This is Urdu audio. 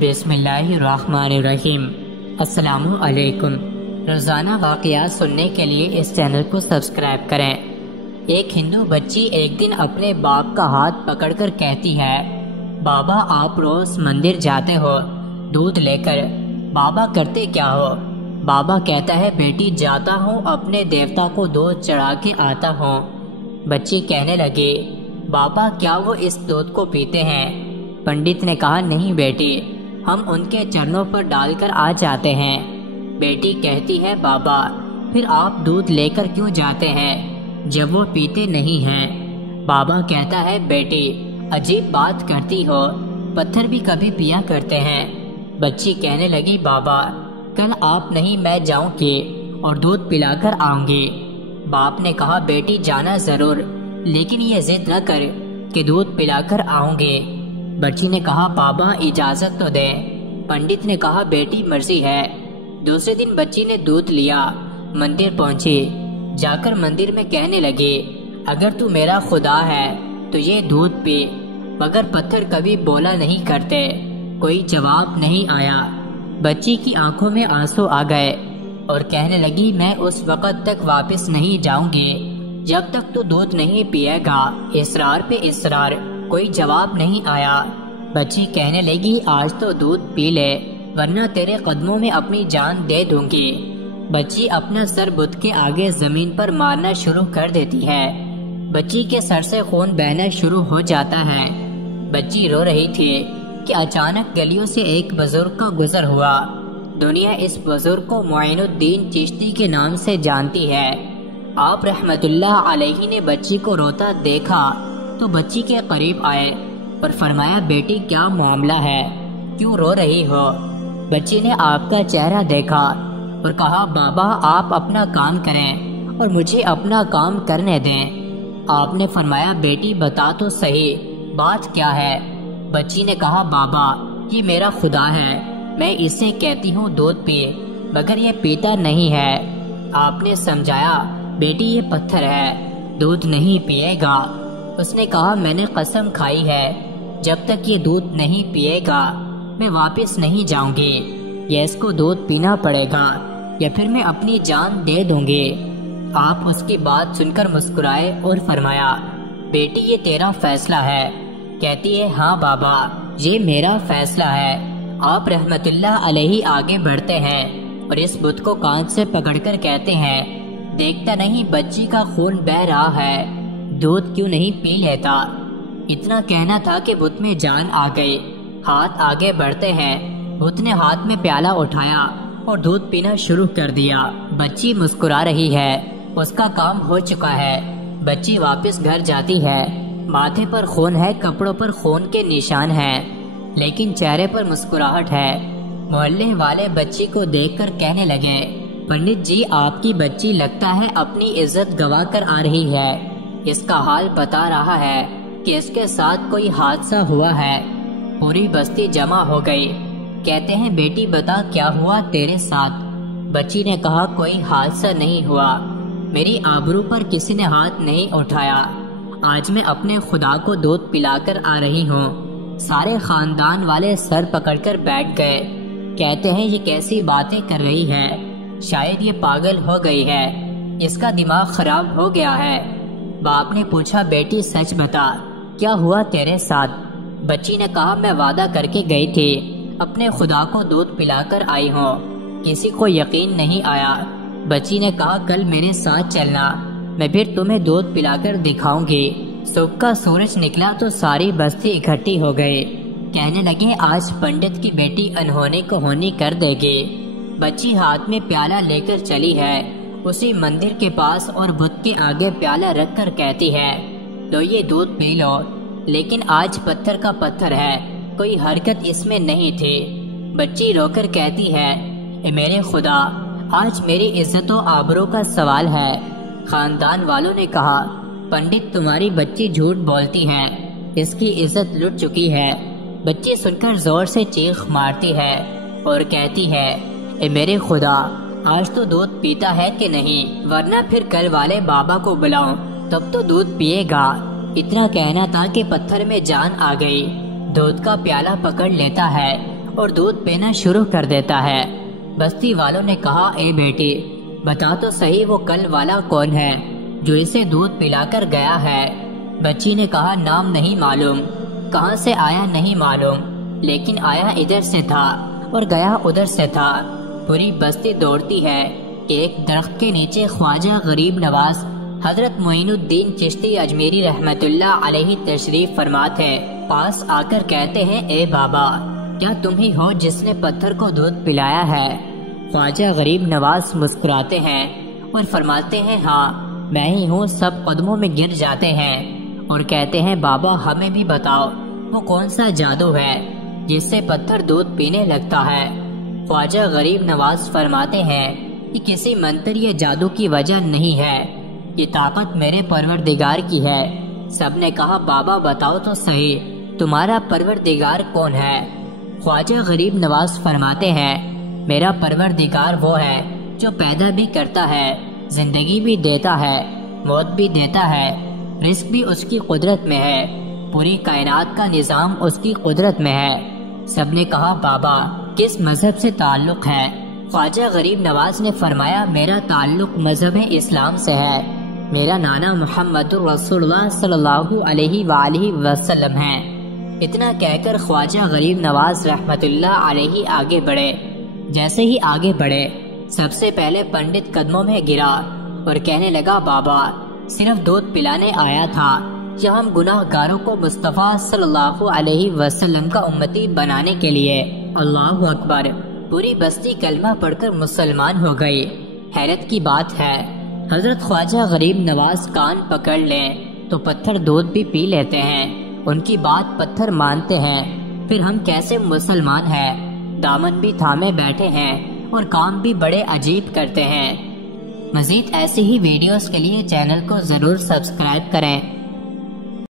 بسم اللہ الرحمن الرحیم۔ السلام علیکم۔ روزانہ واقعات سننے کے لیے اس چینل کو سبسکرائب کریں۔ ایک ہندو بچی ایک دن اپنے باپ کا ہاتھ پکڑ کر کہتی ہے، بابا آپ روز مندر جاتے ہو دودھ لے کر، بابا کرتے کیا ہو؟ بابا کہتا ہے، بیٹی جاتا ہوں اپنے دیوتا کو دودھ چڑھا کے آتا ہوں۔ بچی کہنے لگی، بابا کیا وہ اس دودھ کو پیتے ہیں؟ پنڈت نے کہا، نہیں بیٹی، ہم ان کے چرنوں پر ڈال کر آ جاتے ہیں۔ بیٹی کہتی ہے، بابا پھر آپ دودھ لے کر کیوں جاتے ہیں جب وہ پیتے نہیں ہیں؟ بابا کہتا ہے، بیٹی عجیب بات کرتی ہو، پتھر بھی کبھی پیا کرتے ہیں۔ بچی کہنے لگی، بابا کل آپ نہیں میں جاؤں گی اور دودھ پلا کر آؤں گی۔ باپ نے کہا، بیٹی جانا ضرور، لیکن یہ ضد نہ کر کہ دودھ پلا کر آؤں گے۔ بچی نے کہا، بابا اجازت تو دیں۔ پنڈت نے کہا، بیٹی مرضی ہے۔ دوسرے دن بچی نے دودھ لیا، مندر پہنچی، جا کر مندر میں کہنے لگی، اگر تو میرا خدا ہے تو یہ دودھ پی۔ مگر پتھر کبھی بولا نہیں کرتے، کوئی جواب نہیں آیا۔ بچی کی آنکھوں میں آنسو آ گئے اور کہنے لگی، میں اس وقت تک واپس نہیں جاؤں گی جب تک تو دودھ نہیں پیے گا۔ اصرار پہ اصرار، کوئی جواب نہیں آیا۔ بچی کہنے لگی، آج تو دودھ پی لے ورنہ تیرے قدموں میں اپنی جان دے دوں گی۔ بچی اپنا سر بت کے آگے زمین پر مارنا شروع کر دیتی ہے۔ بچی کے سر سے خون بہنا شروع ہو جاتا ہے۔ بچی رو رہی تھی کہ اچانک گلیوں سے ایک بزرگ کا گزر ہوا۔ دنیا اس بزرگ کو معین الدین چشتی کے نام سے جانتی ہے۔ آپ رحمت اللہ علیہ نے بچی کو روتا دیکھا تو بچی کے قریب آئے اور فرمایا، بیٹی کیا معاملہ ہے، کیوں رو رہی ہو؟ بچی نے آپ کا چہرہ دیکھا اور کہا، بابا آپ اپنا کام کریں اور مجھے اپنا کام کرنے دیں۔ آپ نے فرمایا، بیٹی بتا تو صحیح بات کیا ہے؟ بچی نے کہا، بابا یہ میرا خدا ہے، میں اسے کہتی ہوں دودھ پی، مگر یہ پیتا نہیں ہے۔ آپ نے سمجھایا، بیٹی یہ پتھر ہے، دودھ نہیں پیے گا۔ اس نے کہا، میں نے قسم کھائی ہے جب تک یہ دودھ نہیں پیے گا میں واپس نہیں جاؤں گی، یا اس کو دودھ پینا پڑے گا یا پھر میں اپنی جان دے دوں گی۔ آپ اس کی بات سن کر مسکرائے اور فرمایا، بیٹی یہ تیرا فیصلہ ہے؟ کہتی ہے، ہاں بابا یہ میرا فیصلہ ہے۔ آپ رحمت اللہ علیہ آگے بڑھتے ہیں اور اس بت کو کان سے پکڑ کر کہتے ہیں، دیکھتا نہیں بچی کا خون بہ رہا ہے، دودھ کیوں نہیں پی لیتا؟ اتنا کہنا تھا کہ بت میں جان آ گئی۔ ہاتھ آگے بڑھتے ہیں، بت نے ہاتھ میں پیالہ اٹھایا اور دودھ پینا شروع کر دیا۔ بچی مسکرا رہی ہے، اس کا کام ہو چکا ہے۔ بچی واپس گھر جاتی ہے، ماتھے پر خون ہے، کپڑوں پر خون کے نشان ہیں، لیکن چہرے پر مسکراہٹ ہے۔ محلے والے بچی کو دیکھ کر کہنے لگے، پنڈت جی آپ کی بچی لگتا ہے اپنی عزت گوا کر آ رہی ہے، اس کا حال بتا رہا ہے کہ اس کے ساتھ کوئی حادثہ ہوا ہے۔ پوری بستی جمع ہو گئی، کہتے ہیں، بیٹی بتا کیا ہوا تیرے ساتھ؟ بچی نے کہا، کوئی حادثہ نہیں ہوا، میری آبرو پر کسی نے ہاتھ نہیں اٹھایا، آج میں اپنے خدا کو دودھ پلا کر آ رہی ہوں۔ سارے خاندان والے سر پکڑ کر بیٹھ گئے، کہتے ہیں، یہ کیسی باتیں کر رہی ہے، شاید یہ پاگل ہو گئی ہے، اس کا دماغ خراب ہو گیا ہے۔ باپ نے پوچھا، بیٹی سچ بتا کیا ہوا تیرے ساتھ؟ بچی نے کہا، میں وعدہ کر کے گئی تھی اپنے خدا کو دودھ پلا کر آئی ہوں، کسی کو یقین نہیں آیا۔ بچی نے کہا، کل میرے ساتھ چلنا، میں پھر تمہیں دودھ پلا کر دکھاؤں گی۔ صبح کا سورج نکلا تو ساری بستی اکٹھی ہو گئی، کہنے لگے، آج پنڈت کی بیٹی انہونی کو ہونی کر دے گی۔ بچی ہاتھ میں پیالہ لے کر چلی ہے، اسی مندر کے پاس اور بت کے آگے پیالہ رکھ کر کہتی ہے، لو یہ دودھ پی لو، لیکن آج پتھر کا پتھر ہے، کوئی حرکت اس میں نہیں تھی۔ بچی رو کر کہتی ہے، اے میرے خدا، آج میری عزت و آبرو کا سوال ہے۔ خاندان والوں نے کہا، پنڈت تمہاری بچی جھوٹ بولتی ہے، اس کی عزت لٹ چکی ہے۔ بچی سن کر زور سے چیخ مارتی ہے اور کہتی ہے، اے میرے خدا، آج تو دودھ پیتا ہے کہ نہیں، ورنہ پھر کل والے بابا کو بلاؤں تب تو دودھ پیے گا۔ اتنا کہنا تھا کہ پتھر میں جان آ گئی، دودھ کا پیالہ پکڑ لیتا ہے اور دودھ پینا شروع کر دیتا ہے۔ بستی والوں نے کہا اے بیٹی بتا تو صحیح وہ کل والا کون ہے جو اسے دودھ پلا کر گیا ہے۔ بچی نے کہا نام نہیں معلوم، کہاں سے آیا نہیں معلوم، لیکن آیا ادھر سے تھا اور گیا ادھر سے تھا۔ پوری بستی دوڑتی ہے کہ ایک درخت کے نیچے خواجہ غریب نواز حضرت معین الدین چشتی اجمیری رحمت اللہ علیہ تشریف فرما تھے۔ پاس آ کر کہتے ہیں اے بابا کیا تم ہی ہو جس نے پتھر کو دودھ پلایا ہے؟ خواجہ غریب نواز مسکراتے ہیں اور فرماتے ہیں ہاں میں ہی ہوں۔ سب قدموں میں گر جاتے ہیں اور کہتے ہیں بابا ہمیں بھی بتاؤ وہ کون سا جادو ہے جس سے پتھر دودھ پینے لگتا ہے؟ خواجہ غریب نواز فرماتے ہیں کہ کسی منتر یا جادو کی وجہ نہیں ہے، یہ طاقت میرے پروردگار کی ہے۔ سب نے کہا بابا بتاؤ تو صحیح تمہارا پروردگار کون ہے؟ خواجہ غریب نواز فرماتے ہیں میرا پروردگار وہ ہے جو پیدا بھی کرتا ہے، زندگی بھی دیتا ہے، موت بھی دیتا ہے، رزق بھی اس کی قدرت میں ہے، پوری کائنات کا نظام اس کی قدرت میں ہے۔ سب نے کہا بابا کس مذہب سے تعلق ہے؟ خواجہ غریب نواز نے فرمایا میرا تعلق مذہب اسلام سے ہے، میرا نانا محمد رسول اللہ صلی اللہ علیہ وآلہ وسلم ہے۔ اتنا کہہ کر خواجہ غریب نواز رحمت اللہ علیہ آگے بڑھے۔ جیسے ہی آگے بڑھے سب سے پہلے پنڈت قدموں میں گرا اور کہنے لگا بابا صرف دودھ پلانے آیا تھا یا ہم گناہ گاروں کو مصطفیٰ صلی اللہ علیہ وسلم کا امتی بنانے کے لیے؟ اللہ اکبر! پوری بستی کلمہ پڑھ کر مسلمان ہو گئی۔ حیرت کی بات ہے حضرت خواجہ غریب نواز کان پکڑ لیں تو پتھر دودھ بھی پی لیتے ہیں، ان کی بات پتھر مانتے ہیں، پھر ہم کیسے مسلمان ہیں؟ دامن بھی تھامے بیٹھے ہیں اور کام بھی بڑے عجیب کرتے ہیں۔ مزید ایسی ہی ویڈیوز کے لیے چینل کو ضرور سبسکرائب کریں۔